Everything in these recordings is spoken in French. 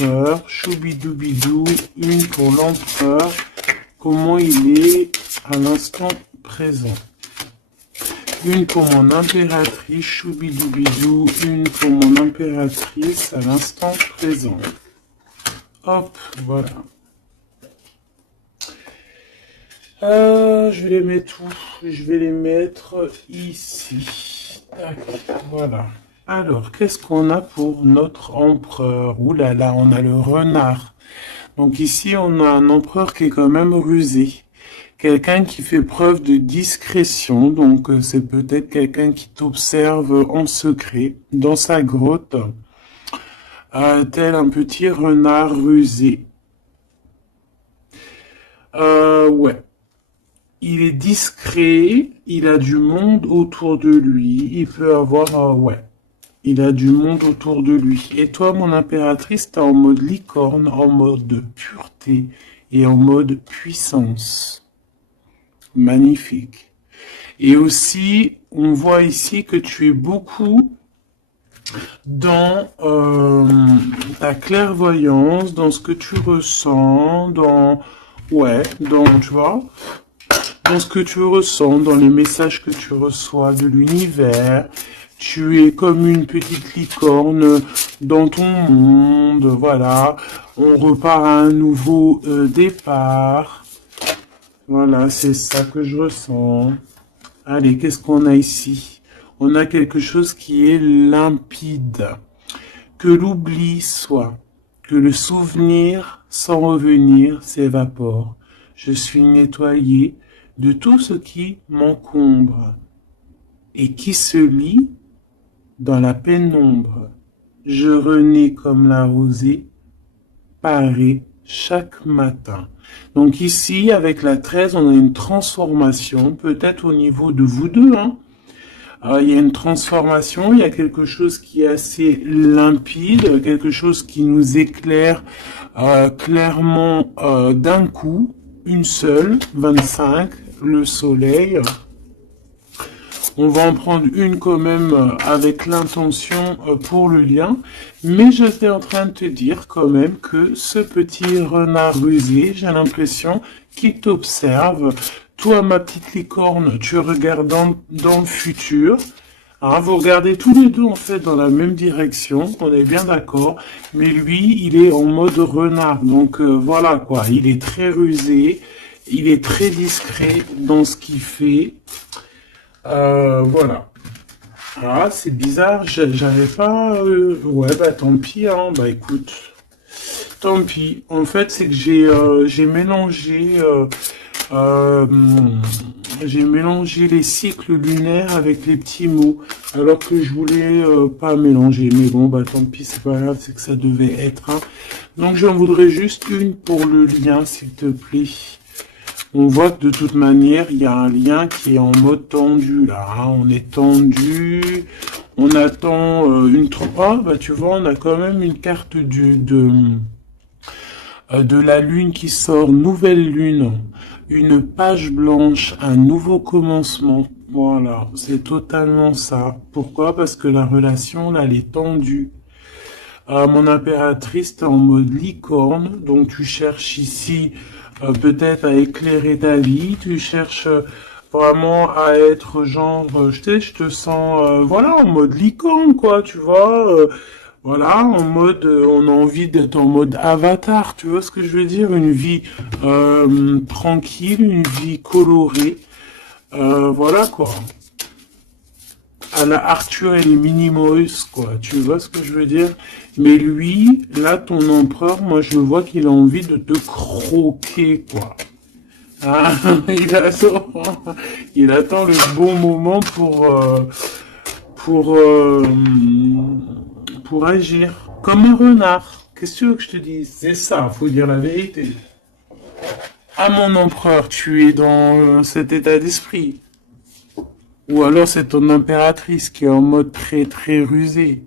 l'empereur. Choubidoubidou, une pour l'empereur. Comment il est à l'instant présent. Une pour mon impératrice, choubidoubidou, une pour mon impératrice à l'instant présent. Hop, voilà. Je vais les mettre où? Je vais les mettre ici. Tac, voilà. Alors, qu'est-ce qu'on a pour notre empereur? Ouh là là, on a le renard. Donc ici, on a un empereur qui est quand même rusé. Quelqu'un qui fait preuve de discrétion, donc c'est peut-être quelqu'un qui t'observe en secret dans sa grotte, tel un petit renard rusé. Ouais. Il est discret, il a du monde autour de lui, il peut avoir, ouais, il a du monde autour de lui. Et toi, mon impératrice, t'es en mode licorne, en mode pureté et en mode puissance. Magnifique. Et aussi, on voit ici que tu es beaucoup dans ta clairvoyance, dans ce que tu ressens, dans, ouais, dans, tu vois, dans ce que tu ressens, dans les messages que tu reçois de l'univers. Tu es comme une petite licorne dans ton monde, voilà. On repart à un nouveau départ. Voilà, c'est ça que je ressens. Allez, qu'est-ce qu'on a ici? On a quelque chose qui est limpide. Que l'oubli soit, que le souvenir sans revenir s'évapore. Je suis nettoyé de tout ce qui m'encombre et qui se lie dans la pénombre. Je renais comme la rosée, parée chaque matin. Donc ici, avec la 13, on a une transformation, peut-être au niveau de vous deux. Hein. Il y a une transformation, il y a quelque chose qui est assez limpide, quelque chose qui nous éclaire clairement d'un coup, une seule, 25, le soleil. On va en prendre une quand même avec l'intention pour le lien. Mais j'étais en train de te dire quand même que ce petit renard rusé, j'ai l'impression qu'il t'observe. Toi, ma petite licorne, tu regardes dans le futur. Hein, vous regardez tous les deux en fait dans la même direction, on est bien d'accord. Mais lui, il est en mode renard. Donc voilà quoi, il est très rusé, il est très discret dans ce qu'il fait. Voilà. Ah, c'est bizarre, j'avais pas... Ouais, bah tant pis, hein. Bah écoute, tant pis. En fait, c'est que j'ai mélangé... j'ai mélangé les cycles lunaires avec les petits mots, alors que je voulais pas mélanger. Mais bon, bah tant pis, c'est pas grave, c'est que ça devait être. Hein. Donc j'en voudrais juste une pour le lien, s'il te plaît. On voit que de toute manière, il y a un lien qui est en mode tendu, là. Hein. On est tendu, on attend une... Ah, bah tu vois, on a quand même une carte de la lune qui sort, nouvelle lune, une page blanche, un nouveau commencement. Voilà, c'est totalement ça. Pourquoi? Parce que la relation, là, elle est tendue. Mon impératrice, t'es en mode licorne, donc tu cherches ici... peut-être à éclairer ta vie, tu cherches vraiment à être genre, je te sens, voilà, en mode licorne, quoi, tu vois, voilà, en mode, on a envie d'être en mode avatar, tu vois ce que je veux dire, une vie tranquille, une vie colorée, voilà, quoi. À la Arthur et les Minimoys, quoi, tu vois ce que je veux dire. Mais lui, là, ton empereur, moi, je vois qu'il a envie de te croquer, quoi. Ah, il attend le bon moment pour agir. Comme un renard. Qu'est-ce que tu veux que je te dise? C'est ça, faut dire la vérité. Ah, mon empereur, tu es dans cet état d'esprit. Ou alors c'est ton impératrice qui est en mode très très rusé.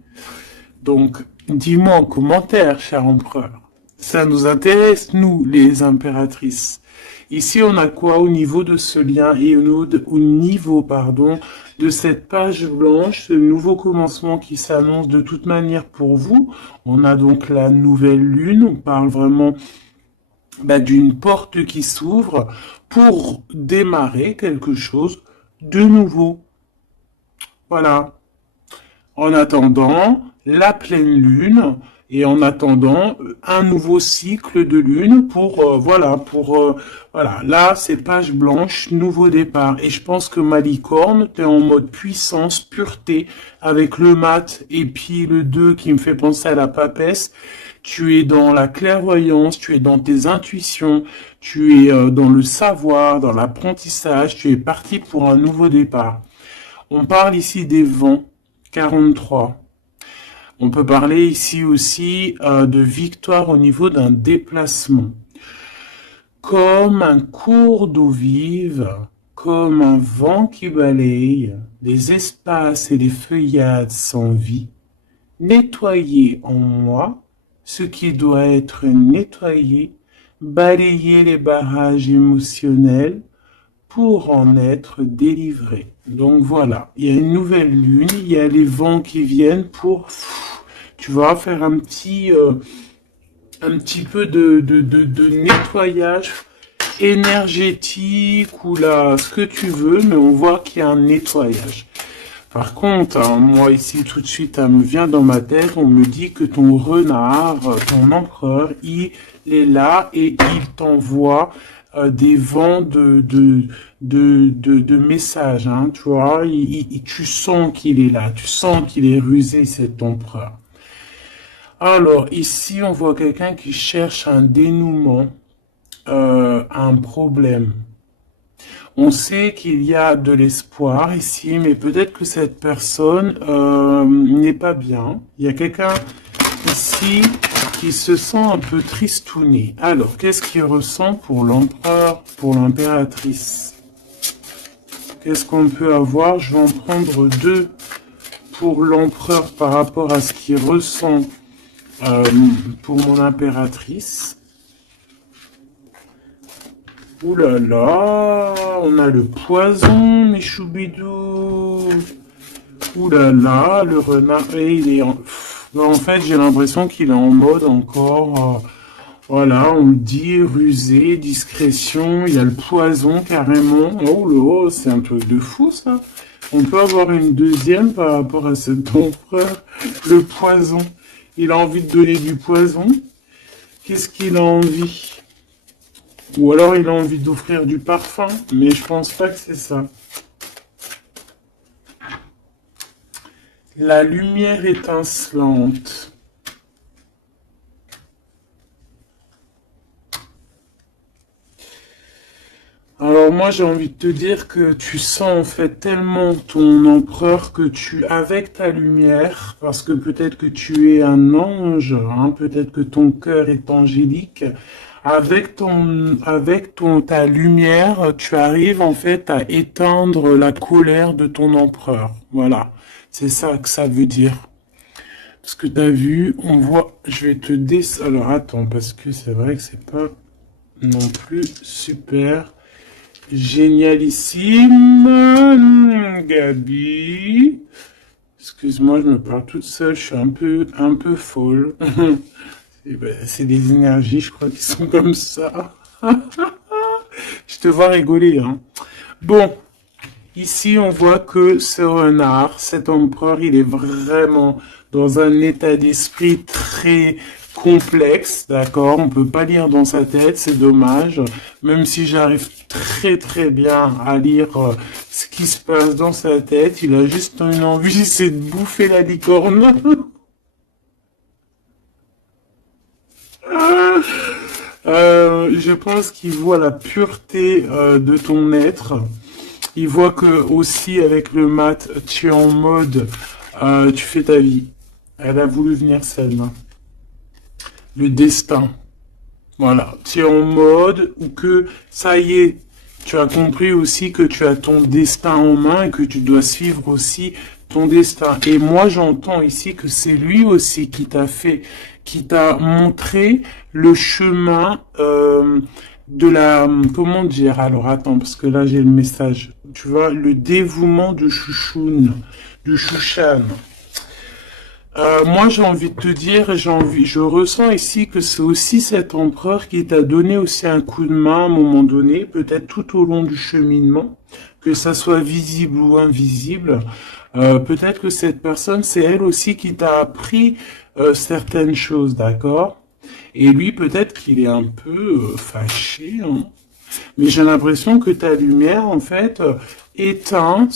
Donc, dis-moi en commentaire, cher empereur, Ça nous intéresse, nous, les impératrices. Ici, on a quoi au niveau de ce lien et au niveau, pardon, de cette page blanche, ce nouveau commencement qui s'annonce de toute manière pour vous. On a donc la nouvelle lune, on parle vraiment d'une porte qui s'ouvre pour démarrer quelque chose de nouveau. Voilà. En attendant la pleine lune et en attendant un nouveau cycle de lune pour voilà, là c'est page blanche, nouveau départ. Et je pense que ma licorne, t'es en mode puissance, pureté avec le mat et puis le 2 qui me fait penser à la papesse. Tu es dans la clairvoyance, tu es dans tes intuitions, tu es dans le savoir, dans l'apprentissage, tu es parti pour un nouveau départ. On parle ici des vents, 43. On peut parler ici aussi de victoire au niveau d'un déplacement. Comme un cours d'eau vive, comme un vent qui balaye les espaces et les feuillades sans vie, nettoyer en moi ce qui doit être nettoyé, balayer les barrages émotionnels pour en être délivré. Donc voilà, il y a une nouvelle lune, il y a les vents qui viennent pour, tu vas faire un petit peu de nettoyage énergétique ou là, ce que tu veux, mais on voit qu'il y a un nettoyage. Par contre, moi ici tout de suite, ça me vient dans ma tête, on me dit que ton renard, ton empereur, il est là et il t'envoie des vents de messages, hein, tu vois, tu sens qu'il est là, tu sens qu'il est rusé, cet empereur. Alors, ici, on voit quelqu'un qui cherche un dénouement, un problème. On sait qu'il y a de l'espoir ici, mais peut-être que cette personne n'est pas bien. Il y a quelqu'un ici qui se sent un peu tristouné. Alors, qu'est-ce qu'il ressent pour l'empereur, pour l'impératrice? Qu'est-ce qu'on peut avoir? Je vais en prendre 2 pour l'empereur par rapport à ce qu'il ressent pour mon impératrice. Ouh là là, on a le poison, mes choubidous. Ouh là là, le renard, et il est en fait, j'ai l'impression qu'il est en mode encore, voilà, on le dit, rusé, discrétion, il y a le poison carrément. Oh là, c'est un truc de fou ça. On peut avoir une deuxième par rapport à cet empereur, le poison. Il a envie de donner du poison. Qu'est-ce qu'il a envie? Ou alors il a envie d'offrir du parfum, mais je pense pas que c'est ça. La lumière étincelante. Alors moi j'ai envie de te dire que tu sens en fait tellement ton empereur que avec ta lumière, parce que peut-être que tu es un ange, hein, peut-être que ton cœur est angélique, ta lumière, tu arrives en fait à éteindre la colère de ton empereur. Voilà, c'est ça que ça veut dire. Parce que tu as vu, on voit, je vais te alors attends, parce que c'est vrai que c'est pas non plus super génialissime, Gabi. Excuse-moi, je me parle toute seule, je suis un peu folle. C'est des énergies, je crois, qui sont comme ça. Je te vois rigoler, hein. Bon, ici, on voit que ce renard, cet empereur, il est vraiment dans un état d'esprit très complexe, d'accord? On peut pas lire dans sa tête, c'est dommage. Même si j'arrive très très bien à lire ce qui se passe dans sa tête, il a juste une envie, c'est de bouffer la licorne. Je pense qu'il voit la pureté de ton être. Il voit que aussi avec le mat, tu es en mode, tu fais ta vie. Elle a voulu venir celle-là. Le destin. Voilà. Tu es en mode où que ça y est, tu as compris aussi que tu as ton destin en main et que tu dois suivre aussi ton destin. Et moi, j'entends ici que c'est lui aussi qui t'a fait qui t'a montré le chemin de la... Comment dire? Alors attends, parce que là j'ai le message. Tu vois, le dévouement de Chouchoun, du Chouchan. Moi, j'ai envie de te dire, je ressens ici que c'est aussi cet empereur qui t'a donné aussi un coup de main à un moment donné, peut-être tout au long du cheminement, que ça soit visible ou invisible. Peut-être que cette personne, c'est elle aussi qui t'a appris certaines choses, d'accord? Et lui, peut-être qu'il est un peu fâché, hein. Mais j'ai l'impression que ta lumière, en fait, éteint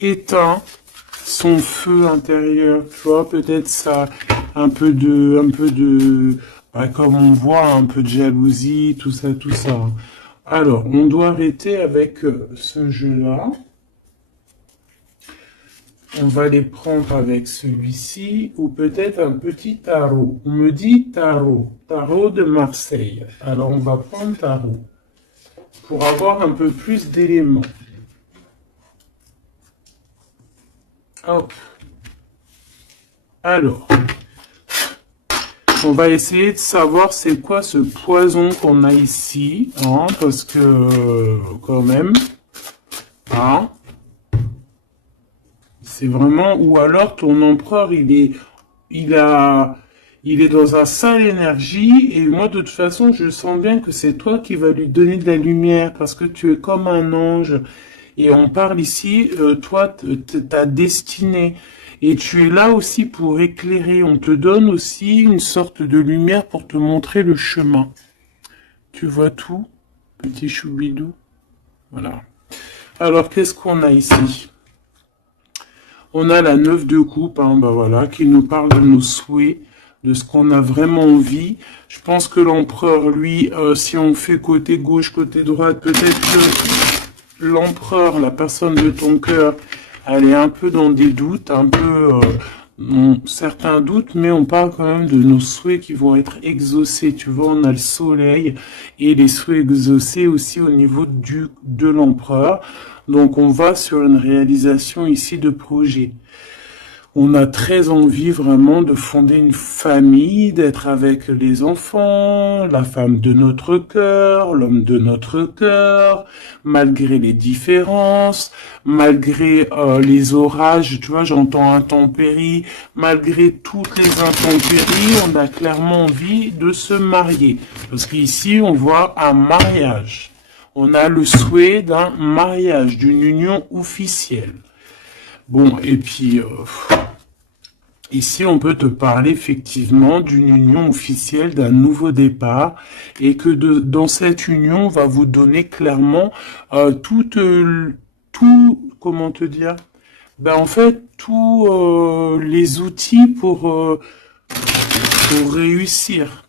éteint son feu intérieur, tu vois, peut-être ça, bah, comme on voit, un peu de jalousie, tout ça, tout ça. Alors, on doit arrêter avec ce jeu-là. On va les prendre avec celui-ci, ou peut-être un petit tarot. On me dit tarot de Marseille. Alors, on va prendre tarot, pour avoir un peu plus d'éléments. Hop. Alors, on va essayer de savoir c'est quoi ce poison qu'on a ici, hein, parce que quand même, hein, c'est vraiment, ou alors ton empereur il est dans un sale énergie et moi de toute façon je sens bien que c'est toi qui vas lui donner de la lumière parce que tu es comme un ange. Et on parle ici, toi, ta destinée. Et tu es là aussi pour éclairer. On te donne aussi une sorte de lumière pour te montrer le chemin. Tu vois tout, petit choubidou? Voilà. Alors, qu'est-ce qu'on a ici? On a la 9 de coupe, hein, bah voilà, qui nous parle de nos souhaits, de ce qu'on a vraiment envie. Je pense que l'empereur, lui, si on fait côté gauche, côté droite, peut-être que l'empereur, la personne de ton cœur, elle est un peu dans des doutes, un peu certains doutes, mais on parle quand même de nos souhaits qui vont être exaucés. Tu vois, on a le soleil et les souhaits exaucés aussi au niveau de l'empereur. Donc on va sur une réalisation ici de projet. On a très envie vraiment de fonder une famille, d'être avec les enfants, la femme de notre cœur, l'homme de notre cœur, malgré les différences, malgré les orages, tu vois, j'entends intempéries, malgré toutes les intempéries, on a clairement envie de se marier. Parce qu'ici, on voit un mariage. On a le souhait d'un mariage, d'une union officielle. Bon, et puis, ici, on peut te parler effectivement d'une union officielle, d'un nouveau départ, et que dans cette union, on va vous donner clairement comment te dire? Ben, en fait, tous les outils pour réussir.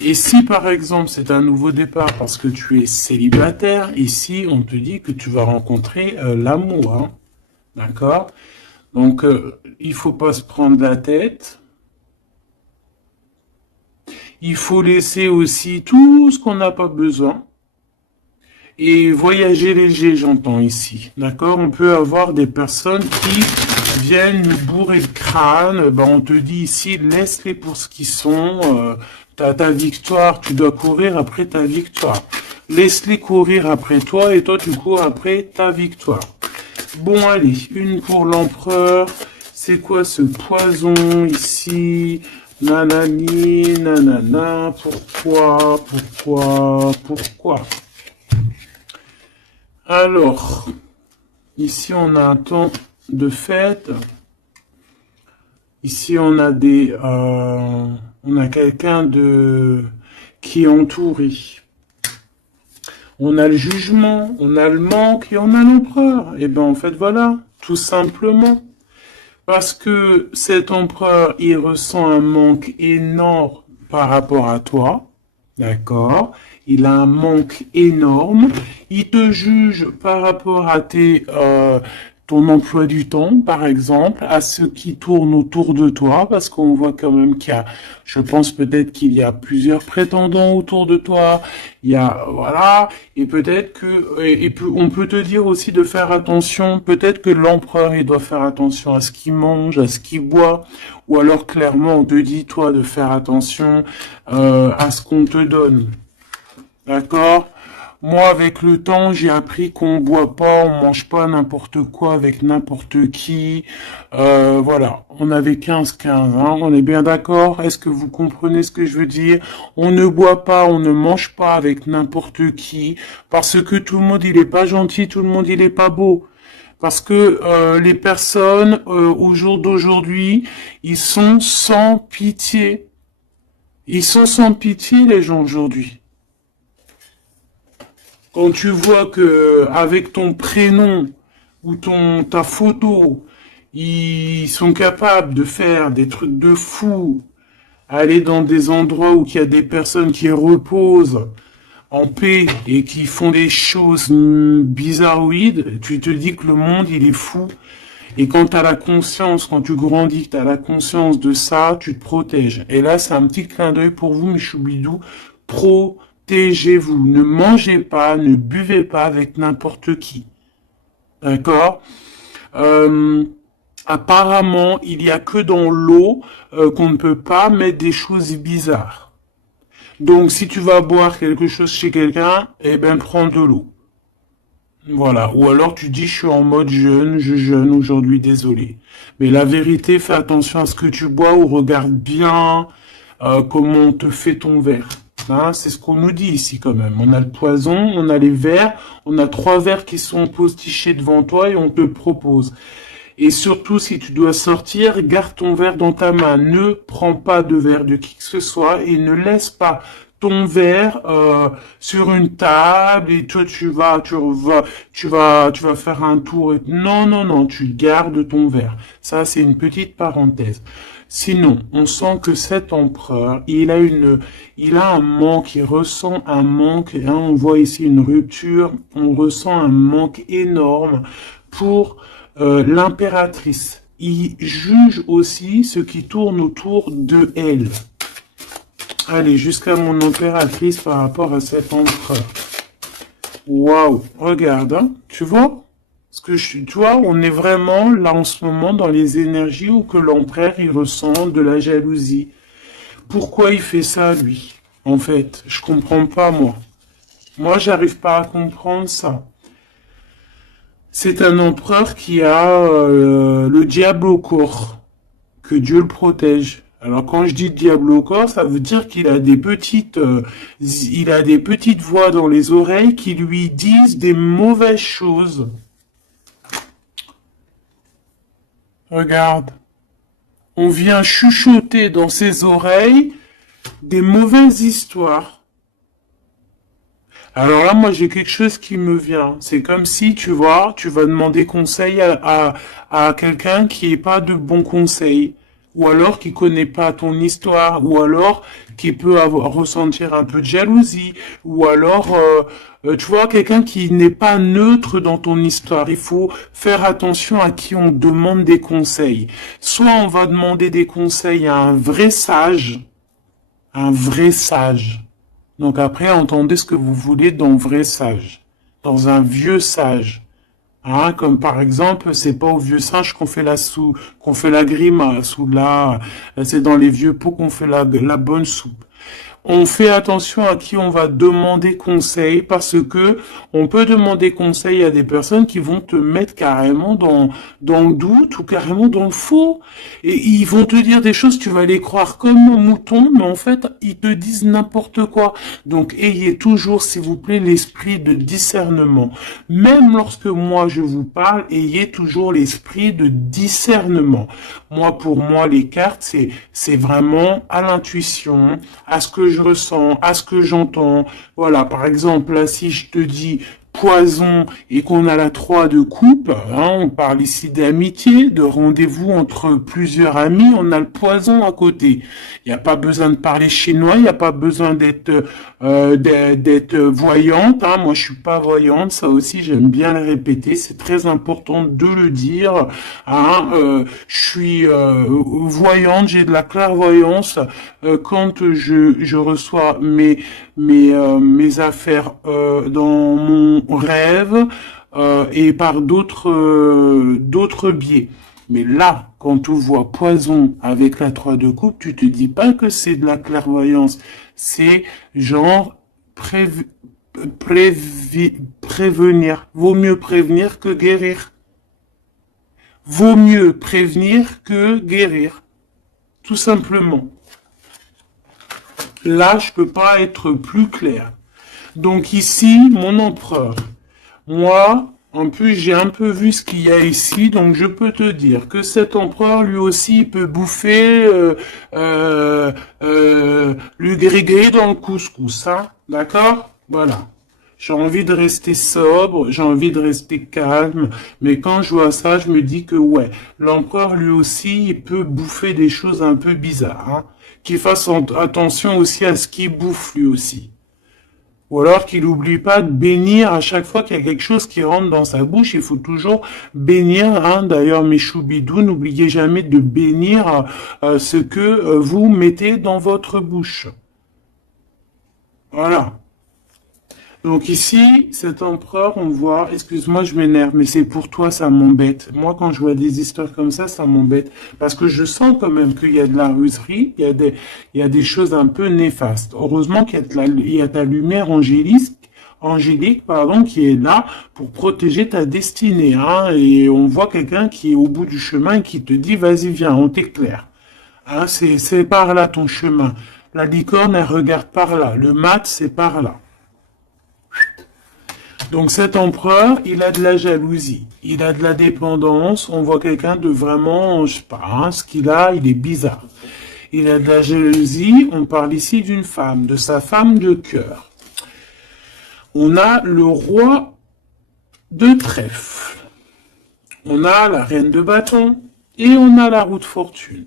Et si par exemple c'est un nouveau départ parce que tu es célibataire, ici on te dit que tu vas rencontrer l'amour, hein. D'accord? Donc, il faut pas se prendre la tête. Il faut laisser aussi tout ce qu'on n'a pas besoin. Et voyager léger, j'entends ici. D'accord? On peut avoir des personnes qui viennent nous bourrer le crâne. Ben, on te dit ici, laisse-les pour ce qu'ils sont. T'as ta victoire, tu dois courir après ta victoire. Laisse-les courir après toi et toi, tu cours après ta victoire. Bon, allez, une pour l'empereur. C'est quoi ce poison ici? Nanani, nanana, pourquoi? Alors, ici on a un temps de fête. Ici on a on a quelqu'un qui est entouré. On a le jugement, on a le manque et on a l'empereur. Et ben en fait voilà, tout simplement. Parce que cet empereur, il ressent un manque énorme par rapport à toi. D'accord? Il a un manque énorme. Il te juge par rapport à ton emploi du temps, par exemple, à ce qui tourne autour de toi, parce qu'on voit quand même qu'il y a, je pense peut-être qu'il y a plusieurs prétendants autour de toi, il y a, voilà, et peut-être que, on peut te dire aussi de faire attention, peut-être que l'empereur, il doit faire attention à ce qu'il mange, à ce qu'il boit, ou alors clairement, on te dit, toi, de faire attention à ce qu'on te donne. D'accord? Moi, avec le temps, j'ai appris qu'on boit pas, on mange pas n'importe quoi avec n'importe qui. Voilà, on avait 15-15, hein, on est bien d'accord? Est-ce que vous comprenez ce que je veux dire? On ne boit pas, on ne mange pas avec n'importe qui, parce que tout le monde, il est pas gentil, tout le monde, il est pas beau. Parce que les personnes, au jour d'aujourd'hui, ils sont sans pitié. Ils sont sans pitié, les gens, aujourd'hui. Quand tu vois que avec ton prénom ou ta photo, ils sont capables de faire des trucs de fou, aller dans des endroits où il y a des personnes qui reposent en paix et qui font des choses bizarroïdes, tu te dis que le monde il est fou. Et quand tu as la conscience, quand tu grandis, que tu as la conscience de ça, tu te protèges. Et là, c'est un petit clin d'œil pour vous, mes choubidous. Protégez-vous. Ne mangez pas, ne buvez pas avec n'importe qui. D'accord? euh, Apparemment, il y a que dans l'eau qu'on ne peut pas mettre des choses bizarres. Donc, si tu vas boire quelque chose chez quelqu'un, eh ben, prends de l'eau. Voilà. Ou alors tu dis, je suis en mode jeûne, je jeûne aujourd'hui, désolé. Mais la vérité, fais attention à ce que tu bois ou regarde bien comment on te fait ton verre. Hein, c'est ce qu'on nous dit ici quand même. On a le poison, on a les verres, on a 3 verres qui sont postichés devant toi et on te propose. Et surtout, si tu dois sortir, garde ton verre dans ta main. Ne prends pas de verre de qui que ce soit et ne laisse pas ton verre sur une table et toi tu vas faire un tour. Non, non, non, tu gardes ton verre. Ça, c'est une petite parenthèse. Sinon, on sent que cet empereur, il a un manque, il ressent un manque. Hein, on voit ici une rupture, on ressent un manque énorme pour l'impératrice. Il juge aussi ce qui tourne autour de elle. Allez, jusqu'à mon impératrice par rapport à cet empereur. Waouh, regarde, hein, tu vois? Tu vois, on est vraiment là en ce moment dans les énergies où que l'empereur il ressent de la jalousie. Pourquoi il fait ça, lui? En fait, je comprends pas, moi. Moi, j'arrive pas à comprendre ça. C'est un empereur qui a le diable au corps. Que Dieu le protège. Alors quand je dis diable au corps, ça veut dire qu'il a il a des petites voix dans les oreilles qui lui disent des mauvaises choses. Regarde, on vient chuchoter dans ses oreilles des mauvaises histoires. Alors là, moi, j'ai quelque chose qui me vient. C'est comme si, tu vois, tu vas demander conseil à quelqu'un qui n'est pas de bons conseils. Ou alors qui connaît pas ton histoire. Ou alors qui peut ressentir un peu de jalousie. Ou alors, tu vois, quelqu'un qui n'est pas neutre dans ton histoire. Il faut faire attention à qui on demande des conseils. Soit on va demander des conseils à un vrai sage. Un vrai sage. Donc après, entendez ce que vous voulez dans vrai sage, dans un vieux sage. Hein, comme par exemple, c'est pas au vieux sage qu'on fait la grimace, ou là, c'est dans les vieux pots qu'on fait la bonne soupe. On fait attention à qui on va demander conseil parce que on peut demander conseil à des personnes qui vont te mettre carrément dans le doute ou carrément dans le faux. Et ils vont te dire des choses, tu vas les croire comme un mouton, mais en fait, ils te disent n'importe quoi. Donc, ayez toujours, s'il vous plaît, l'esprit de discernement. Même lorsque moi je vous parle, ayez toujours l'esprit de discernement. Moi, pour moi, les cartes, c'est vraiment à l'intuition, à ce que je ressens, à ce que j'entends. Voilà, par exemple, là, si je te dis poison et qu'on a la 3 de coupe, hein, on parle ici d'amitié, de rendez-vous entre plusieurs amis, on a le poison à côté. Il n'y a pas besoin de parler chinois, il n'y a pas besoin d'être voyante. Hein. Moi, je suis pas voyante, ça aussi, j'aime bien le répéter. C'est très important de le dire. Hein. Je suis voyante, j'ai de la clairvoyance quand je reçois mes affaires dans mon rêve et par d'autres biais. Mais là, quand tu vois poison avec la 3 de coupe, tu te dis pas que c'est de la clairvoyance. C'est genre prévenir. Vaut mieux prévenir que guérir. Vaut mieux prévenir que guérir. Tout simplement. Là, je peux pas être plus clair. Donc ici, mon empereur. Moi, en plus, j'ai un peu vu ce qu'il y a ici, donc je peux te dire que cet empereur, lui aussi, il peut bouffer le gris-gris dans le couscous, hein, d'accord? Voilà. J'ai envie de rester sobre, j'ai envie de rester calme, mais quand je vois ça, je me dis que ouais, l'empereur, lui aussi, il peut bouffer des choses un peu bizarres, hein. Qu'il fasse attention aussi à ce qu'il bouffe, lui aussi. Ou alors qu'il n'oublie pas de bénir à chaque fois qu'il y a quelque chose qui rentre dans sa bouche. Il faut toujours bénir. Hein. D'ailleurs, mes choubidous, n'oubliez jamais de bénir ce que vous mettez dans votre bouche. Voilà. Donc ici, cet empereur, on voit, excuse-moi, je m'énerve, mais c'est pour toi, ça m'embête. Moi, quand je vois des histoires comme ça m'embête. Parce que je sens quand même qu'il y a de la ruserie, il y a des choses un peu néfastes. Heureusement qu'il y a ta lumière angélique, pardon, qui est là pour protéger ta destinée, hein. Et on voit quelqu'un qui est au bout du chemin et qui te dit, vas-y, viens, on t'éclaire. Hein, c'est par là ton chemin. La licorne, elle regarde par là. Le mat, c'est par là. Donc cet empereur, il a de la jalousie, il a de la dépendance, on voit quelqu'un de vraiment, je sais pas, hein, ce qu'il a, il est bizarre. Il a de la jalousie, on parle ici d'une femme, de sa femme de cœur. On a le roi de trèfle, on a la reine de bâton et on a la roue de fortune,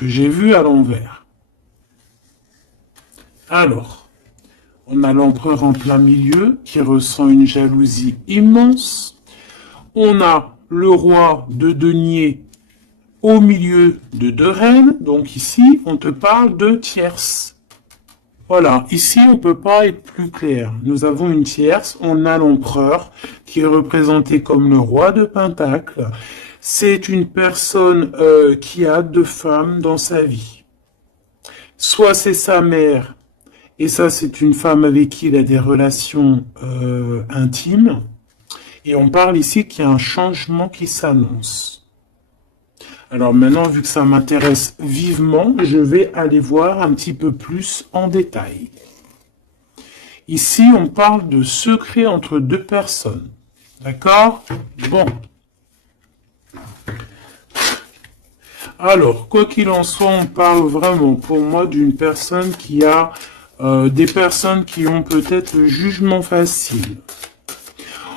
que j'ai vu à l'envers. Alors, on a l'empereur en plein milieu qui ressent une jalousie immense. On a le roi de denier au milieu de deux reines. Donc ici, on te parle de tierce. Voilà, ici, on ne peut pas être plus clair. Nous avons une tierce. On a l'empereur qui est représenté comme le roi de Pentacle. C'est une personne qui a deux femmes dans sa vie. Soit c'est sa mère, et ça, c'est une femme avec qui il a des relations intimes. Et on parle ici qu'il y a un changement qui s'annonce. Alors maintenant, vu que ça m'intéresse vivement, je vais aller voir un petit peu plus en détail. Ici, on parle de secret entre deux personnes. D'accord? Bon. Alors, quoi qu'il en soit, on parle vraiment, pour moi, d'une personne qui a des personnes qui ont peut-être le jugement facile.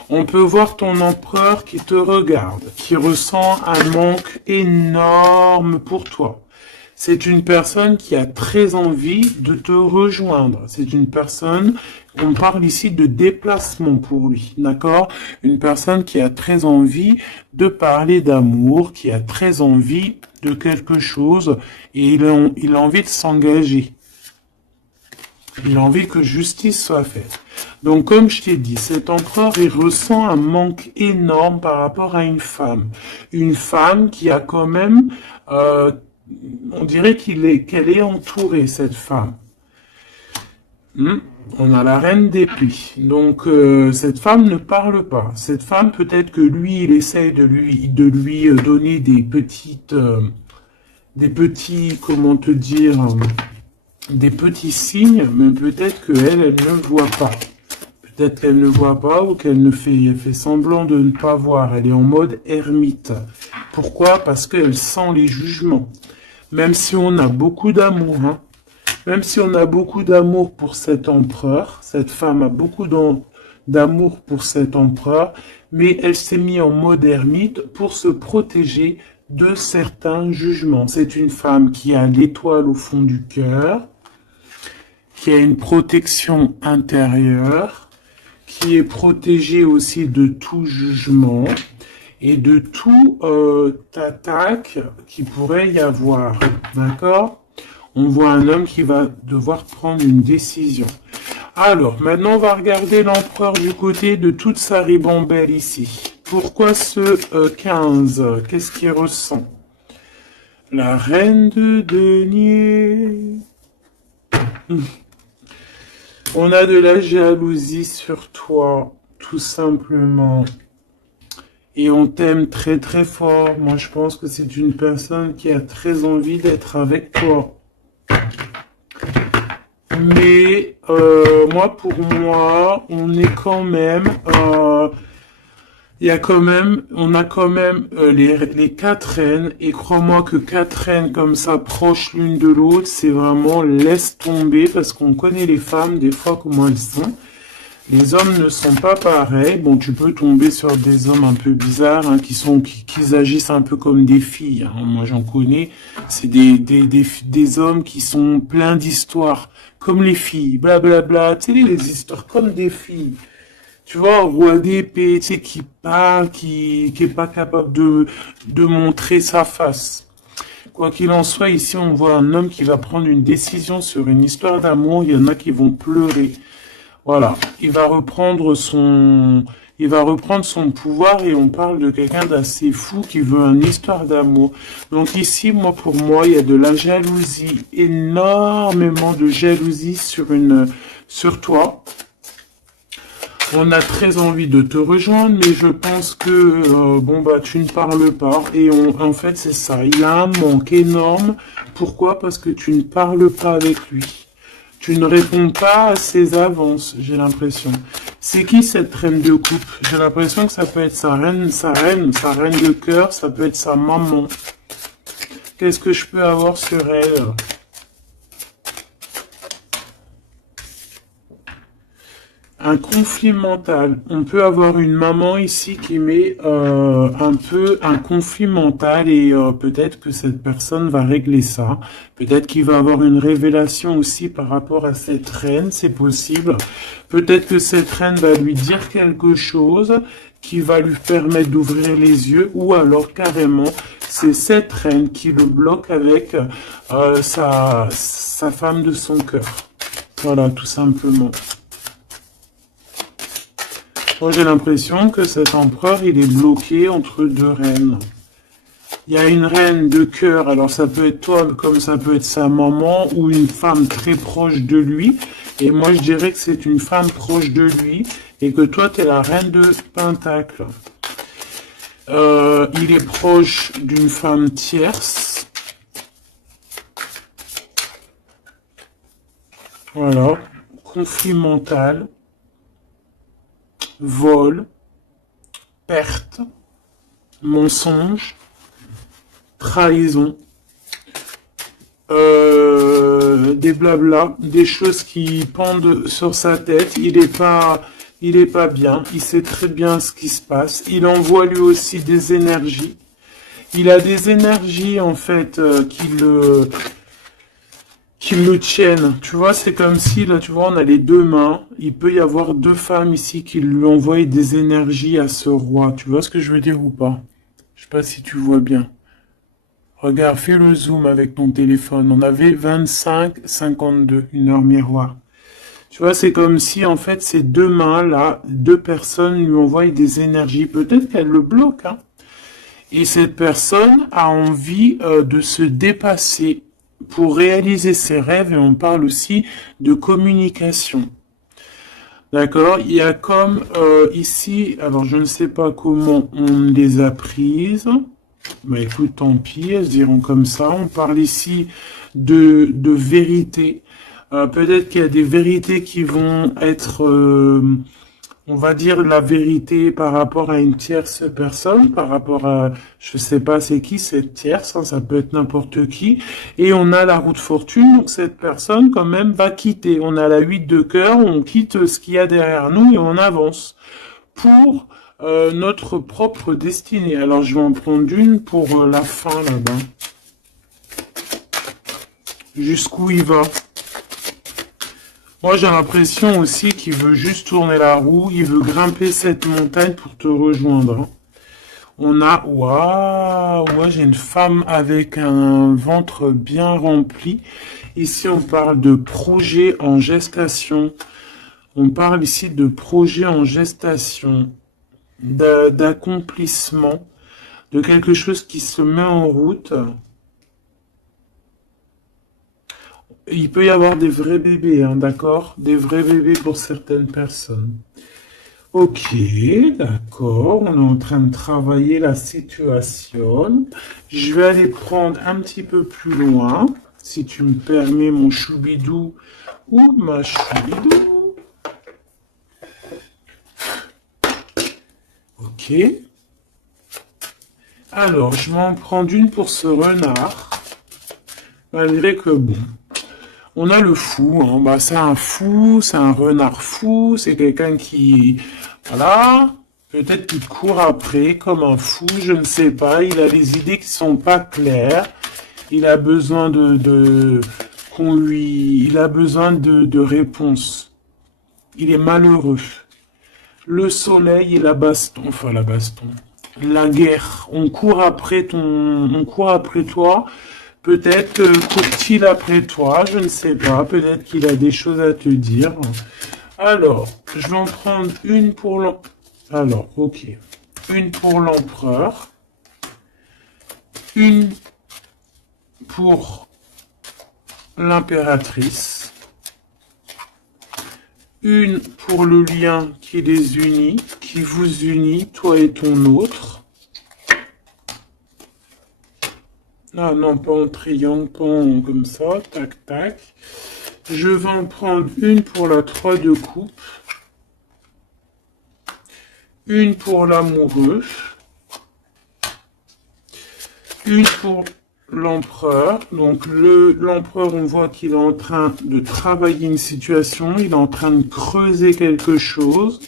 On peut voir ton empereur qui te regarde, qui ressent un manque énorme pour toi. C'est une personne qui a très envie de te rejoindre. C'est une personne, on parle ici de déplacement pour lui, d'accord? Une personne qui a très envie de parler d'amour, qui a très envie de quelque chose et il a envie de s'engager. Il a envie que justice soit faite. Donc, comme je t'ai dit, cet empereur, il ressent un manque énorme par rapport à une femme. Une femme qui a quand même, on dirait qu'elle est entourée, cette femme. On a la reine d'épée. Donc, cette femme ne parle pas. Cette femme, peut-être que lui, il essaye de lui donner des petits, comment te dire, des petits signes, mais peut-être qu'elle, elle ne voit pas. Peut-être qu'elle ne voit pas ou qu'elle elle fait semblant de ne pas voir. Elle est en mode ermite. Pourquoi? Parce qu'elle sent les jugements. Même si on a beaucoup d'amour, même si on a beaucoup d'amour pour cet empereur, cette femme a beaucoup d'amour pour cet empereur, mais elle s'est mise en mode ermite pour se protéger de certains jugements. C'est une femme qui a l'étoile au fond du cœur, qui a une protection intérieure, qui est protégée aussi de tout jugement et de tout attaque qui pourrait y avoir. D'accord? On voit un homme qui va devoir prendre une décision. Alors, maintenant, on va regarder l'empereur du côté de toute sa ribambelle ici. Pourquoi ce 15? Qu'est-ce qu'il ressent? La reine de denier. On a de la jalousie sur toi, tout simplement. Et on t'aime très très fort. Moi, je pense que c'est une personne qui a très envie d'être avec toi. Mais moi, pour moi, on est quand même, on a quand même les quatre reines. Et crois-moi que quatre reines comme ça, proches l'une de l'autre, c'est vraiment laisse tomber parce qu'on connaît les femmes des fois comment elles sont. Les hommes ne sont pas pareils. Bon, tu peux tomber sur des hommes un peu bizarres, hein, qui agissent un peu comme des filles. Hein. Moi, j'en connais. C'est des hommes qui sont pleins d'histoires, comme les filles, blablabla. Tu sais, les histoires comme des filles. Tu vois, roi d'épée, tu sais, qui parle, qui est pas capable de montrer sa face. Quoi qu'il en soit, ici, on voit un homme qui va prendre une décision sur une histoire d'amour. Il y en a qui vont pleurer. Voilà, il va reprendre son pouvoir et on parle de quelqu'un d'assez fou qui veut une histoire d'amour. Donc ici, pour moi, il y a de la jalousie, énormément de jalousie sur toi. On a très envie de te rejoindre, mais je pense que, tu ne parles pas. Et en fait, c'est ça. Il a un manque énorme. Pourquoi? Parce que tu ne parles pas avec lui. Tu ne réponds pas à ses avances, j'ai l'impression. C'est qui cette reine de coupe? J'ai l'impression que ça peut être sa reine de cœur, ça peut être sa maman. Qu'est-ce que je peux avoir sur elle? Un conflit mental. On peut avoir une maman ici qui met un peu un conflit mental et peut-être que cette personne va régler ça. Peut-être qu'il va avoir une révélation aussi par rapport à cette reine, c'est possible. Peut-être que cette reine va lui dire quelque chose qui va lui permettre d'ouvrir les yeux ou alors carrément c'est cette reine qui le bloque avec sa femme de son cœur. Voilà, tout simplement. Moi, j'ai l'impression que cet empereur, il est bloqué entre deux reines. Il y a une reine de cœur, alors ça peut être toi, comme ça peut être sa maman, ou une femme très proche de lui. Et moi, je dirais que c'est une femme proche de lui, et que toi, tu es la reine de Pentacle. Il est proche d'une femme tierce. Voilà. Conflit mental. Vol, perte, mensonge, trahison, des blabla, des choses qui pendent sur sa tête. Il est pas bien. Il sait très bien ce qui se passe. Il envoie lui aussi des énergies. Il a des énergies en fait qui le tiennent. Tu vois, c'est comme si, là, tu vois, on a les deux mains. Il peut y avoir deux femmes ici qui lui envoient des énergies à ce roi. Tu vois ce que je veux dire ou pas? Je sais pas si tu vois bien. Regarde, fais le zoom avec ton téléphone. On avait 25-52, une heure miroir. Tu vois, c'est comme si, en fait, ces deux mains-là, deux personnes lui envoient des énergies. Peut-être qu'elles le bloquent, hein. Et cette personne a envie de se dépasser pour réaliser ses rêves, et on parle aussi de communication. D'accord? Il y a comme ici, alors je ne sais pas comment on les a prises. Bah écoute, tant pis, elles se diront comme ça. On parle ici de vérité. Peut-être qu'il y a des vérités qui vont être on va dire la vérité par rapport à une tierce personne, par rapport à, je sais pas c'est qui cette tierce, hein, ça peut être n'importe qui, et on a la roue de fortune, donc cette personne quand même va quitter. On a la 8 de cœur, on quitte ce qu'il y a derrière nous et on avance pour notre propre destinée. Alors je vais en prendre une pour la fin là-bas. Jusqu'où il va? Moi, j'ai l'impression aussi qu'il veut juste tourner la roue, il veut grimper cette montagne pour te rejoindre, hein. On a, waouh, ouais, j'ai une femme avec un ventre bien rempli. Ici, on parle de projet en gestation. On parle ici de projet en gestation, d'accomplissement, de quelque chose qui se met en route. Il peut y avoir des vrais bébés, hein, d'accord? Des vrais bébés pour certaines personnes. Ok, d'accord. On est en train de travailler la situation. Je vais aller prendre un petit peu plus loin, si tu me permets, mon choubidou ou ma choubidou. Ok. Alors, je vais en prendre une pour ce renard. Malgré que, bon, on a le fou, hein. Bah, c'est un fou, c'est un renard fou, c'est quelqu'un qui, voilà, peut-être qu'il court après comme un fou, je ne sais pas, il a des idées qui sont pas claires, il a besoin il a besoin de réponses. Il est malheureux. Le soleil et la baston, enfin la baston, la guerre, on court après toi. Peut-être court-il après toi, je ne sais pas. Peut-être qu'il a des choses à te dire. Alors, je vais en prendre une pour l'empereur. Alors, ok. Une pour l'empereur. Une pour l'impératrice. Une pour le lien qui les unit, qui vous unit, toi et ton autre. Ah non, pas en triangle, pas en comme ça, tac, tac. Je vais en prendre une pour la 3 de coupe. Une pour l'amoureux. Une pour l'empereur. Donc l'empereur, on voit qu'il est en train de travailler une situation, il est en train de creuser quelque chose.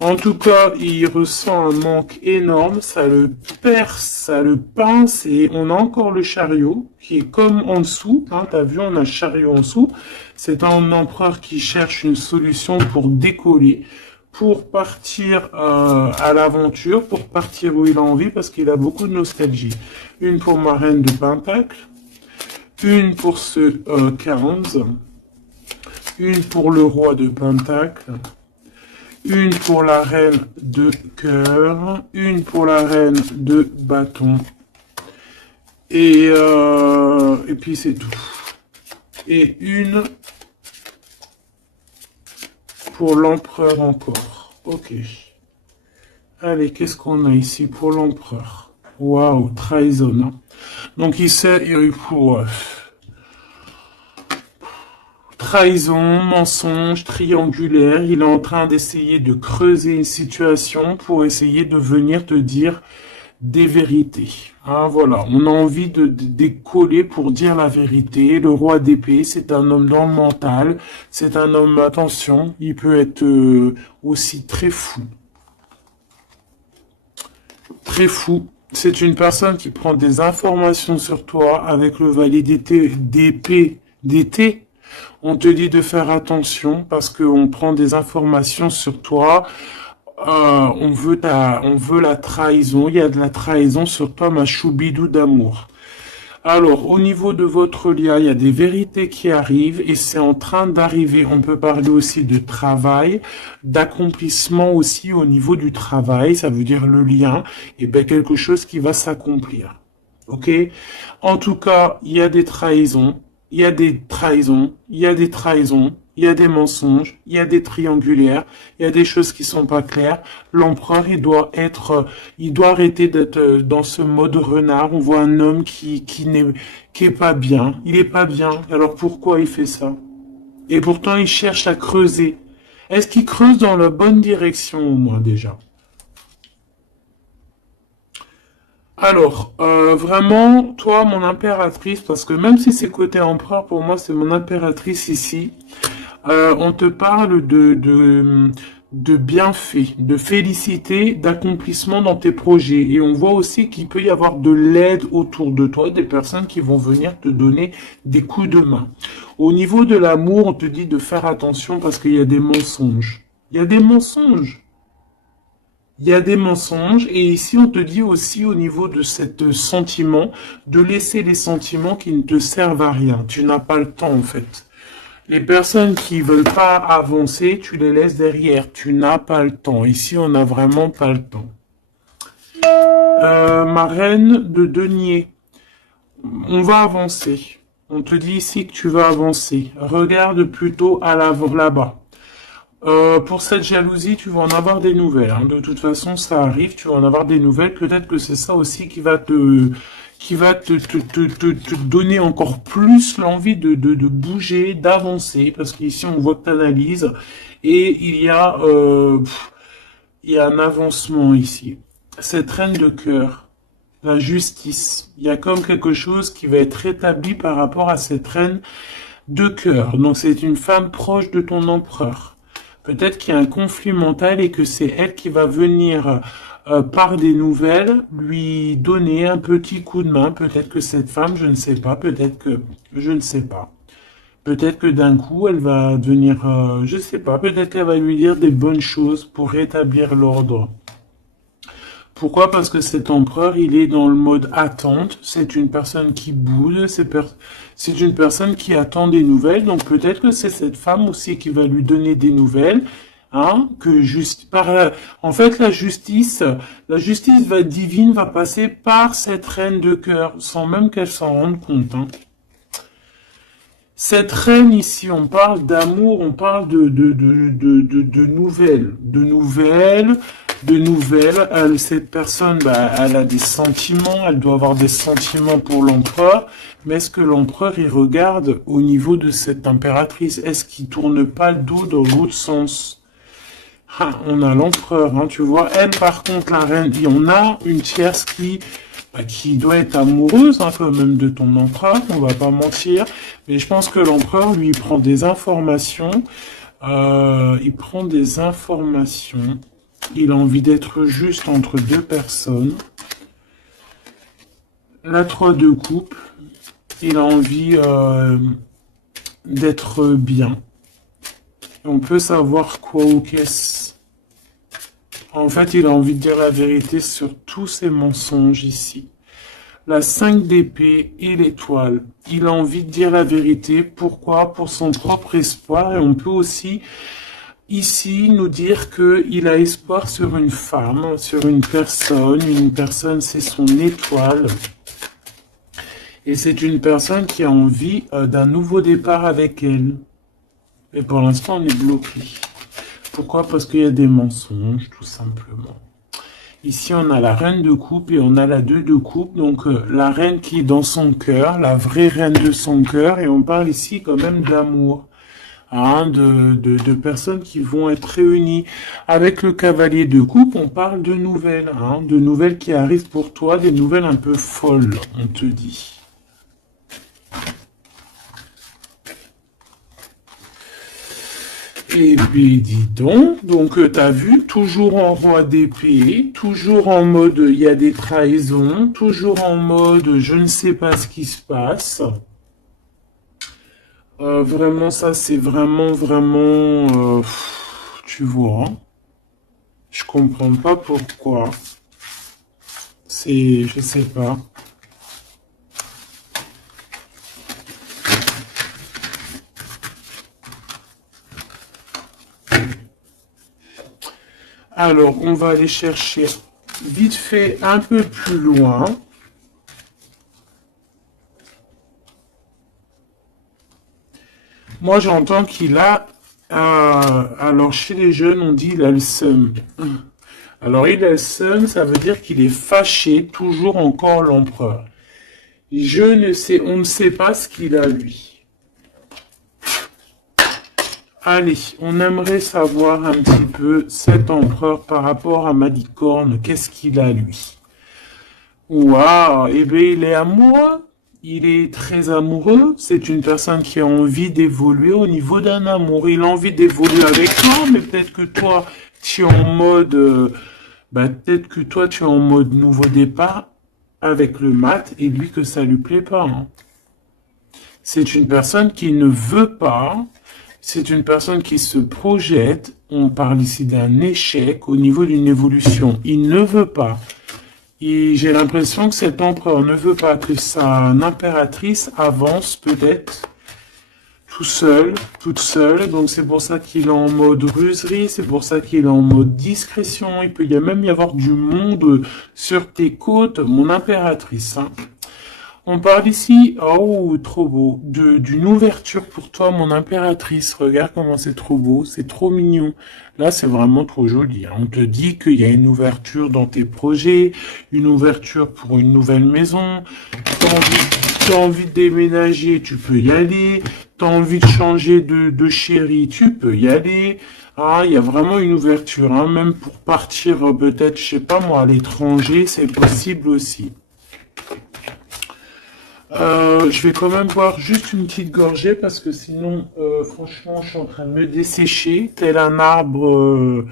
En tout cas, il ressent un manque énorme, ça le perce, ça le pince, et on a encore le chariot, qui est comme en dessous, hein, t'as vu, on a le chariot en dessous. C'est un empereur qui cherche une solution pour décoller, pour partir à l'aventure, pour partir où il a envie, parce qu'il a beaucoup de nostalgie. Une pour ma reine de Pentacle, une pour ce 15, une pour le roi de Pentacle, une pour la reine de cœur, une pour la reine de bâton, et puis c'est tout. Et une pour l'empereur encore. Ok. Allez, qu'est-ce qu'on a ici pour l'empereur? Waouh, trahison, hein. Donc il sait, trahison, mensonge, triangulaire, il est en train d'essayer de creuser une situation pour essayer de venir te dire des vérités. Hein, voilà, on a envie de décoller pour dire la vérité. Le roi d'épée, c'est un homme dans le mental, c'est un homme, attention, il peut être aussi très fou. Très fou. C'est une personne qui prend des informations sur toi avec le valet d'épée d'été. On te dit de faire attention parce qu'on prend des informations sur toi. On veut la trahison. Il y a de la trahison sur toi, ma choubidou d'amour. Alors, au niveau de votre lien, il y a des vérités qui arrivent et c'est en train d'arriver. On peut parler aussi de travail, d'accomplissement aussi au niveau du travail. Ça veut dire le lien et bien quelque chose qui va s'accomplir. Ok? En tout cas, il y a des trahisons. Il y a des trahisons, il y a des trahisons, il y a des mensonges, il y a des triangulaires, il y a des choses qui sont pas claires. L'empereur, il doit arrêter d'être dans ce mode renard. On voit un homme qui est pas bien. Il est pas bien. Alors pourquoi il fait ça? Et pourtant, il cherche à creuser. Est-ce qu'il creuse dans la bonne direction au moins déjà? Alors, vraiment, toi, mon impératrice, parce que même si c'est côté empereur, pour moi, c'est mon impératrice ici. On te parle de bienfaits, de félicité, d'accomplissement dans tes projets. Et on voit aussi qu'il peut y avoir de l'aide autour de toi, des personnes qui vont venir te donner des coups de main. Au niveau de l'amour, on te dit de faire attention parce qu'il y a des mensonges. Il y a des mensonges. Il y a des mensonges et ici on te dit aussi au niveau de cet sentiment de laisser les sentiments qui ne te servent à rien. Tu n'as pas le temps en fait. Les personnes qui veulent pas avancer, tu les laisses derrière. Tu n'as pas le temps. Ici on n'a vraiment pas le temps. Ma reine de denier. On va avancer. On te dit ici que tu vas avancer. Regarde plutôt à l'avant là-bas. Pour cette jalousie, tu vas en avoir des nouvelles. Hein. De toute façon, ça arrive, tu vas en avoir des nouvelles. Peut-être que c'est ça aussi qui va te donner encore plus l'envie de bouger, d'avancer. Parce qu'ici, on voit que tu analyses. Et il y a un avancement ici. Cette reine de cœur, la justice. Il y a comme quelque chose qui va être rétabli par rapport à cette reine de cœur. Donc, c'est une femme proche de ton empereur. Peut-être qu'il y a un conflit mental et que c'est elle qui va venir par des nouvelles lui donner un petit coup de main. Peut-être que cette femme, je ne sais pas, peut-être que je ne sais pas. Peut-être que d'un coup, elle va venir, je ne sais pas, peut-être qu'elle va lui dire des bonnes choses pour rétablir l'ordre. Pourquoi? Parce que cet empereur, il est dans le mode attente. C'est une personne qui boude, c'est une personne qui attend des nouvelles. Donc peut-être que c'est cette femme aussi qui va lui donner des nouvelles. Hein, en fait, la justice divine va passer par cette reine de cœur, sans même qu'elle s'en rende compte. Hein. Cette reine ici, on parle d'amour, on parle de nouvelles, cette personne, elle a des sentiments, elle doit avoir des sentiments pour l'empereur. Mais est-ce que l'empereur, il regarde au niveau de cette impératrice? Est-ce qu'il tourne pas le dos dans l'autre sens? Ah, on a l'empereur, hein, tu vois. Elle, par contre, la reine, on a une tierce qui doit être amoureuse, hein, quand même, de ton empereur, on va pas mentir. Mais je pense que l'empereur, lui, il prend des informations. Il a envie d'être juste entre deux personnes. La 3 de coupe. Il a envie d'être bien. On peut savoir quoi ou qu'est-ce. En fait, il a envie de dire la vérité sur tous ces mensonges ici. La 5 d'épée et l'étoile. Il a envie de dire la vérité. Pourquoi? Pour son propre espoir. Et on peut aussi, ici, nous dire qu'il a espoir sur une femme, sur une personne. Une personne, c'est son étoile. Et c'est une personne qui a envie d'un nouveau départ avec elle. Et pour l'instant, on est bloqué. Pourquoi? Parce qu'il y a des mensonges, tout simplement. Ici, on a la reine de coupe et on a la 2 de coupe. Donc, la reine qui est dans son cœur, la vraie reine de son cœur. Et on parle ici quand même d'amour. Hein, de personnes qui vont être réunies. Avec le cavalier de coupe, on parle de nouvelles. Hein, de nouvelles qui arrivent pour toi, des nouvelles un peu folles, on te dit. Et puis, dis donc, t'as vu, toujours en roi d'épée, toujours en mode, il y a des trahisons, toujours en mode, je ne sais pas ce qui se passe. Vraiment, ça, c'est vraiment, tu vois, je comprends pas pourquoi. Je sais pas. Alors, on va aller chercher vite fait un peu plus loin. Moi, j'entends qu'il a... alors, chez les jeunes, on dit il a le seum. Alors, il a le seum, ça veut dire qu'il est fâché, toujours encore l'empereur. On ne sait pas ce qu'il a, lui. Allez, on aimerait savoir un petit peu cet empereur par rapport à Malicorne. Qu'est-ce qu'il a, lui? Waouh, eh bien, il est amoureux. Il est très amoureux. C'est une personne qui a envie d'évoluer au niveau d'un amour. Il a envie d'évoluer avec toi, mais peut-être que toi, tu es en mode, peut-être que toi, tu es en mode nouveau départ avec le mat et lui que ça lui plaît pas, hein. C'est une personne qui ne veut pas. C'est une personne qui se projette. On parle ici d'un échec au niveau d'une évolution. Il ne veut pas. Et j'ai l'impression que cet empereur ne veut pas que sa impératrice avance peut-être tout seul, toute seule. Donc c'est pour ça qu'il est en mode ruserie, c'est pour ça qu'il est en mode discrétion. Il peut même y avoir du monde sur tes côtes, mon impératrice, hein. On parle ici, oh, trop beau, d'une ouverture pour toi, mon impératrice. Regarde comment c'est trop beau, c'est trop mignon. Là, c'est vraiment trop joli, hein. On te dit qu'il y a une ouverture dans tes projets, une ouverture pour une nouvelle maison. T'as envie de déménager, tu peux y aller. T'as envie de changer de chérie, tu peux y aller. Ah, il y a vraiment une ouverture, hein. Même pour partir, peut-être, je sais pas moi, à l'étranger, c'est possible aussi. Je vais quand même boire juste une petite gorgée parce que sinon, franchement, je suis en train de me dessécher, tel un arbre,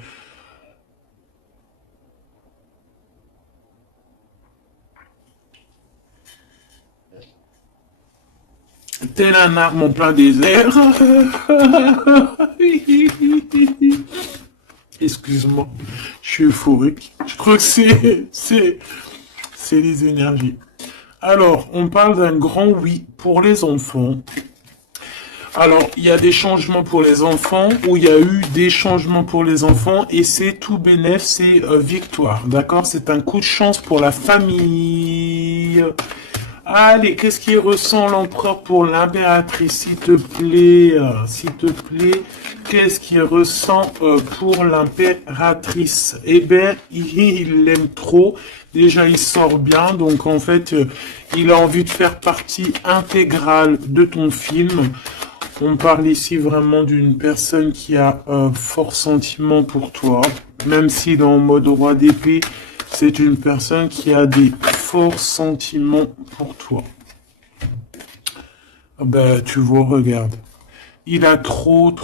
en plein désert. Excuse-moi, je suis euphorique. Je crois que c'est les énergies. Alors, on parle d'un grand oui pour les enfants. Alors, il y a des changements pour les enfants, ou il y a eu des changements pour les enfants, et c'est tout bénéf, c'est victoire, d'accord? C'est un coup de chance pour la famille. Allez, qu'est-ce qu'il ressent l'empereur pour l'impératrice, s'il te plaît, qu'est-ce qu'il ressent pour l'impératrice? Eh bien, il l'aime trop. Déjà, il sort bien, donc en fait, il a envie de faire partie intégrale de ton film. On parle ici vraiment d'une personne qui a un fort sentiment pour toi, même s'il est en mode roi d'épée. C'est une personne qui a des forts sentiments pour toi. Ben, tu vois, regarde. Il a trop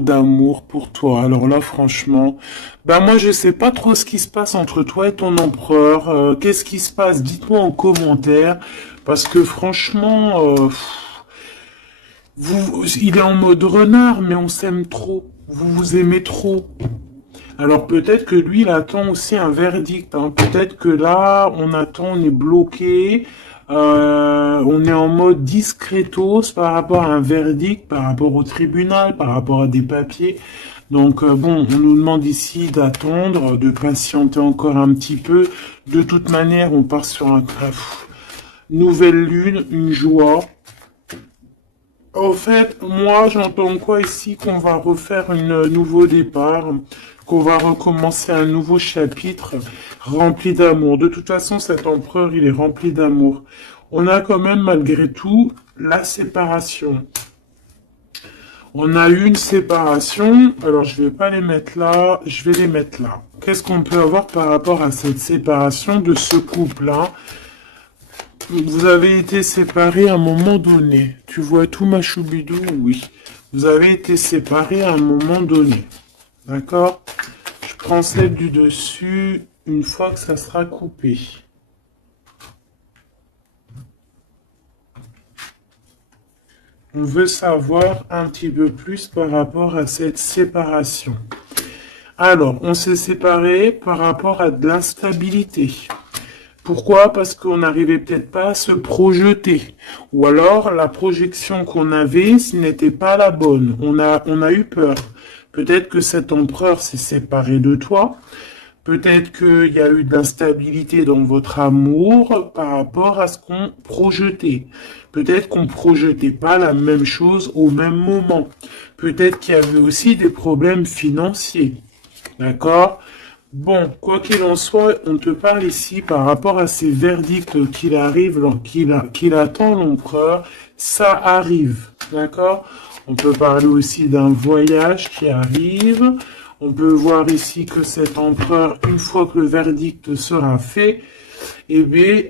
d'amour pour toi. Alors là, franchement, ben moi, je sais pas trop ce qui se passe entre toi et ton empereur. Qu'est-ce qui se passe? Dites-moi en commentaire. Parce que franchement, il est en mode renard, mais on s'aime trop. Vous vous aimez trop. Alors peut-être que lui, il attend aussi un verdict, hein. Peut-être que là, on attend, on est bloqué, on est en mode discretos par rapport à un verdict, par rapport au tribunal, par rapport à des papiers. Donc bon, on nous demande ici d'attendre, de patienter encore un petit peu. De toute manière, on part sur un nouvelle lune, une joie. Au fait, moi, j'entends quoi ici? Qu'on va refaire un nouveau départ, qu'on va recommencer un nouveau chapitre rempli d'amour. De toute façon, cet empereur, il est rempli d'amour. On a quand même, malgré tout, la séparation. On a eu une séparation. Alors, je vais pas les mettre là, je vais les mettre là. Qu'est-ce qu'on peut avoir par rapport à cette séparation de ce couple-là? Vous avez été séparés à un moment donné. Tu vois tout ma choubidou? Oui. Vous avez été séparés à un moment donné. D'accord? Je prends celle du dessus une fois que ça sera coupé. On veut savoir un petit peu plus par rapport à cette séparation. Alors, on s'est séparés par rapport à de l'instabilité. Pourquoi? Parce qu'on n'arrivait peut-être pas à se projeter. Ou alors, la projection qu'on avait, ce n'était pas la bonne. On a eu peur. Peut-être que cet empereur s'est séparé de toi. Peut-être qu'il y a eu de l'instabilité dans votre amour par rapport à ce qu'on projetait. Peut-être qu'on ne projetait pas la même chose au même moment. Peut-être qu'il y avait aussi des problèmes financiers. D'accord? Bon, quoi qu'il en soit, on te parle ici par rapport à ces verdicts qu'il attend l'empereur. Ça arrive, d'accord? On peut parler aussi d'un voyage qui arrive. On peut voir ici que cet empereur, une fois que le verdict sera fait, eh bien,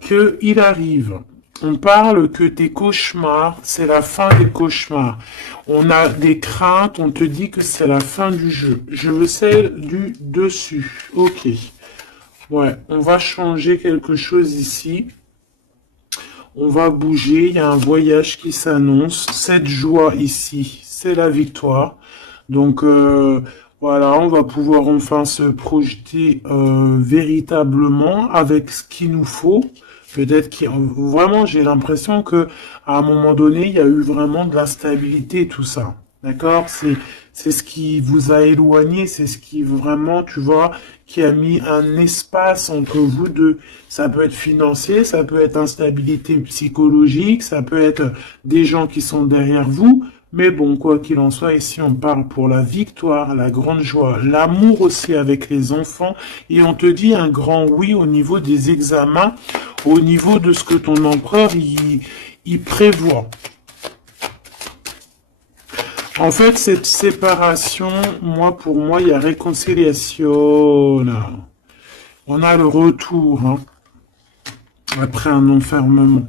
qu'il arrive. On parle que tes cauchemars, c'est la fin des cauchemars. On a des craintes, on te dit que c'est la fin du jeu. Je veux celle du dessus. Ok. Ouais, on va changer quelque chose ici. On va bouger, il y a un voyage qui s'annonce. Cette joie ici, c'est la victoire. Donc voilà, on va pouvoir enfin se projeter véritablement avec ce qu'il nous faut. Peut-être qu'il vraiment, j'ai l'impression que à un moment donné, il y a eu vraiment de l'instabilité et tout ça. D'accord? C'est ce qui vous a éloigné, c'est ce qui vraiment, tu vois, qui a mis un espace entre vous deux. Ça peut être financier, ça peut être instabilité psychologique, ça peut être des gens qui sont derrière vous. Mais bon, quoi qu'il en soit, ici on parle pour la victoire, la grande joie, l'amour aussi avec les enfants. Et on te dit un grand oui au niveau des examens, au niveau de ce que ton empereur il prévoit. En fait, cette séparation, pour moi, il y a réconciliation. Là. On a le retour, hein, après un enfermement.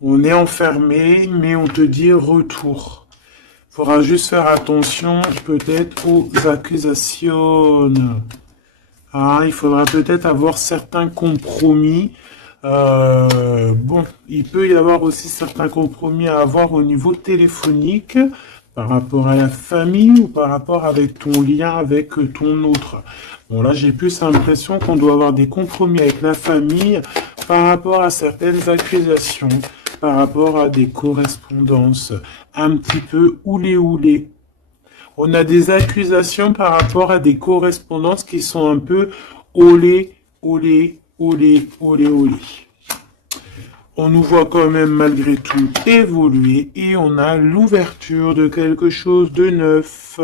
On est enfermé, mais on te dit retour. Il faudra juste faire attention, peut-être, aux accusations. Hein, il faudra peut-être avoir certains compromis. Bon, il peut y avoir aussi certains compromis à avoir au niveau téléphonique par rapport à la famille ou par rapport avec ton lien avec ton autre. Bon, là, j'ai plus l'impression qu'on doit avoir des compromis avec la famille par rapport à certaines accusations, par rapport à des correspondances un petit peu oulé. On a des accusations par rapport à des correspondances qui sont un peu olé. On nous voit quand même malgré tout évoluer et on a l'ouverture de quelque chose de neuf.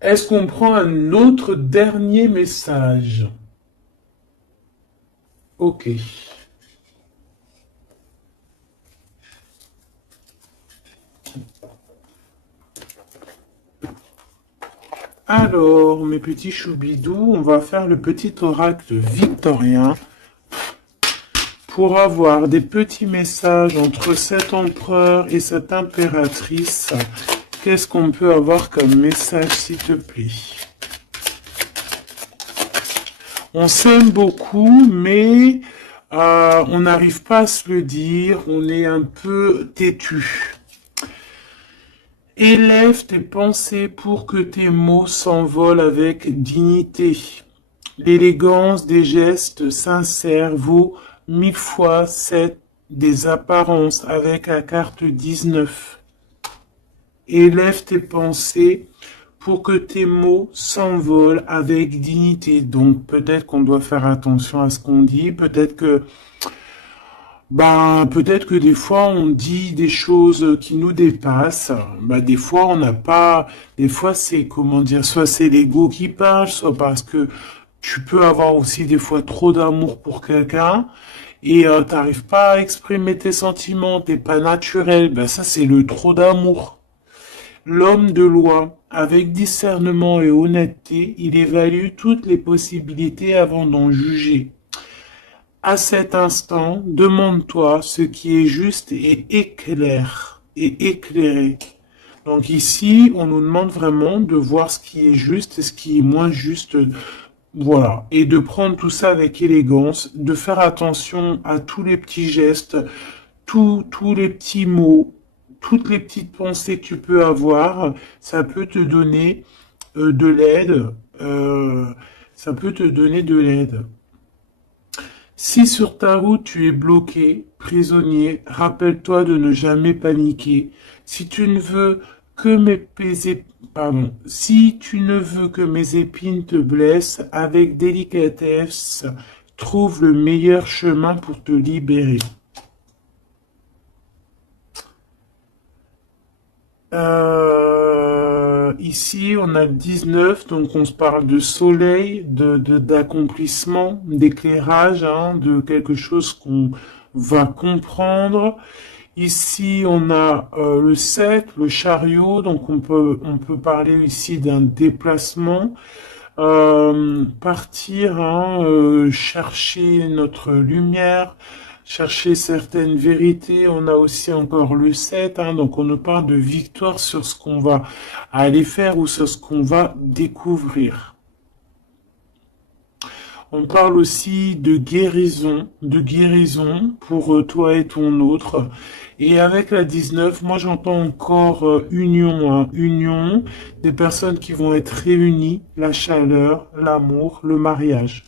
Est-ce qu'on prend un autre dernier message? Ok. Alors, mes petits choubidous, on va faire le petit oracle victorien pour avoir des petits messages entre cet empereur et cette impératrice. Qu'est-ce qu'on peut avoir comme message, s'il te plaît? On s'aime beaucoup, mais on n'arrive pas à se le dire, on est un peu têtu. Élève tes pensées pour que tes mots s'envolent avec dignité. L'élégance des gestes sincères vaut 1000 fois 7 des apparences avec la carte 19. Élève tes pensées pour que tes mots s'envolent avec dignité. Donc peut-être qu'on doit faire attention à ce qu'on dit, peut-être que des fois on dit des choses qui nous dépassent. Des fois on n'a pas, des fois c'est soit c'est l'ego qui parle, soit parce que tu peux avoir aussi des fois trop d'amour pour quelqu'un et t'arrives pas à exprimer tes sentiments, t'es pas naturel. Ça c'est le trop d'amour. L'homme de loi, avec discernement et honnêteté, il évalue toutes les possibilités avant d'en juger. À cet instant, demande-toi ce qui est juste et éclairé. Donc ici, on nous demande vraiment de voir ce qui est juste et ce qui est moins juste. Voilà. Et de prendre tout ça avec élégance, de faire attention à tous les petits gestes, tous les petits mots, toutes les petites pensées que tu peux avoir, ça peut te donner de l'aide. Ça peut te donner de l'aide. Si sur ta route tu es bloqué, prisonnier, rappelle-toi de ne jamais paniquer. Si tu ne veux que si tu ne veux que mes épines te blessent, avec délicatesse, trouve le meilleur chemin pour te libérer. Ici, on a 19, donc on se parle de soleil, d'accomplissement, d'éclairage, hein, de quelque chose va comprendre. Ici, on a le 7, le chariot, donc on peut parler ici d'un déplacement. Partir, hein, chercher notre lumière, chercher certaines vérités. On a aussi encore le 7, hein, donc on nous parle de victoire sur ce qu'on va aller faire ou sur ce qu'on va découvrir. On parle aussi de guérison pour toi et ton autre. Et avec la 19, moi j'entends encore union, hein, union, des personnes qui vont être réunies, la chaleur, l'amour, le mariage.